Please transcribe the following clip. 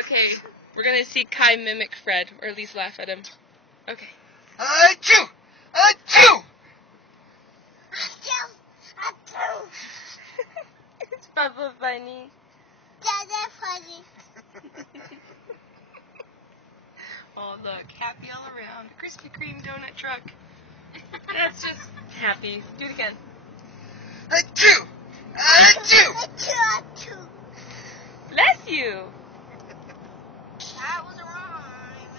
Okay, we're gonna see Kai mimic Fred, or at least laugh at him. Okay. Achoo! Achoo! It's Papa funny. That's funny. Oh, look, happy all around. Krispy Kreme donut truck. That's just happy. Do it again. Achoo! Achoo! Achoo. Bless you. That was a rhyme.